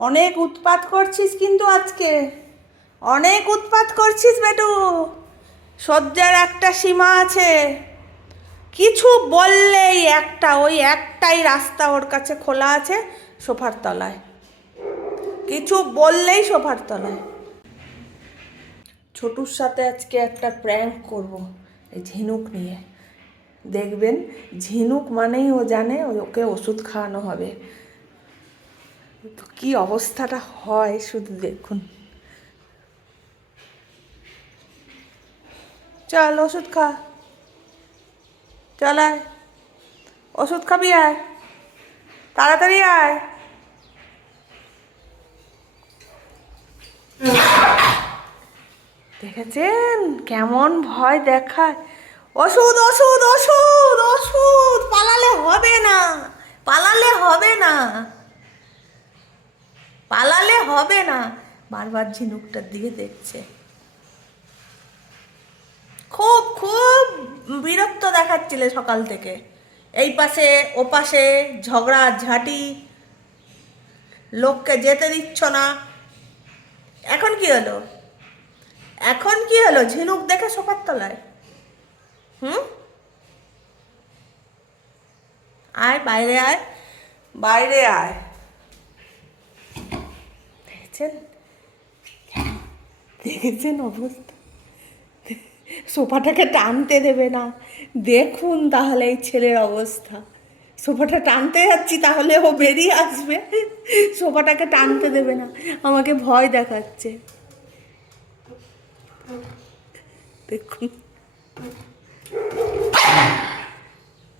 অনেক উৎপাত করছিস কিন্তু আজকে। অনেক উৎপাত করছিস বেটু। সজ্জার একটা সীমা আছে। কিছু বললেই একটা, ওই একটাই রাস্তা ওর কাছে খোলা আছে সোফার তলায়। কিছু বললেই সোফার তলায়। ছোটুর সাথে আজকে একটা প্র্যাঙ্ক করব, এই ঝিনুক নিয়ে। দেখবেন, ঝিনুক মানেই ও জানে ওকে ওষুধ খাওয়ানো হবে। কি অবস্থাটা হয় শুধু দেখুন। চল, ওষুধ খা। চল আয়। ওষুধ খাবি আয়। তাড়াতাড়ি আয়। দেখেছেন? কেমন ভয় দেখায়। ওষুধ ওষুধ ওষুধ পালালে হবে না পালালে হবে না পালালে হবে না। বারবার ঝিনুকটার দিকে দেখছে। খুব খুব বিরক্ত দেখাচ্ছিলে সকাল থেকে। এই পাশে, ও পাশে, ঝগড়া, ঝাঁটি। লোককে যেতে দিচ্ছ না। এখন কি হলো? এখন কি হলো? ঝিনুক দেখে সোফার তলায়? হুম? আয়, বাইরে আয়। বাইরে আয়। দেখেছেন? অবস্থা? সোফাটাকে টানতে দেবে না। দেখুন তাহলে এই ছেলের অবস্থা। সোফাটা টানতে যাচ্ছি তাহলে ও বেরিয়ে আসবে। সোফাটাকে টানতে দেবে না। আমাকে ভয় দেখাচ্ছে। দেখুন।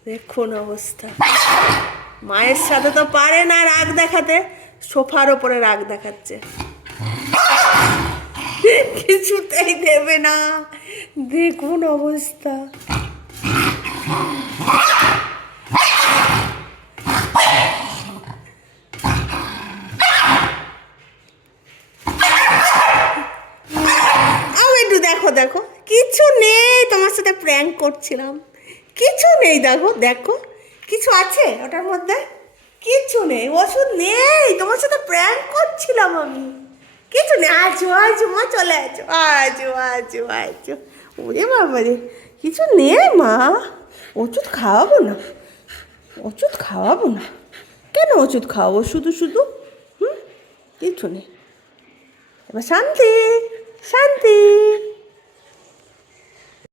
দেখুন অবস্থা। মায়ের সাথে তো পারে না রাগ দেখাতে। সোফার ওপরে রাগ দেখাচ্ছে। কিছুতেই দেবে না। দেখুন অবস্থা। দেখো দেখো। কিছু নেই, তোমার সাথে প্র্যাঙ্ক করছিলাম। কিছু নেই, দেখো দেখো। কিছু আছে ওটার মধ্যে? কিছু নেই, ওষুধ নেই, তোমার সাথে প্র্যাঙ্ক করছিলাম আমি। কিছু নেই। আজো আজো মা, চলে আছো আজো আজো আজো ওরে বাবা রে, কিছু নেই মা। ওষুধ খাওয়াবো না। ওষুধ খাওয়াবো না। কেন ওষুধ খাওয়াবো? শুধু শুধু? হুম? কিছু নেই। এবার শান্তি শান্তি।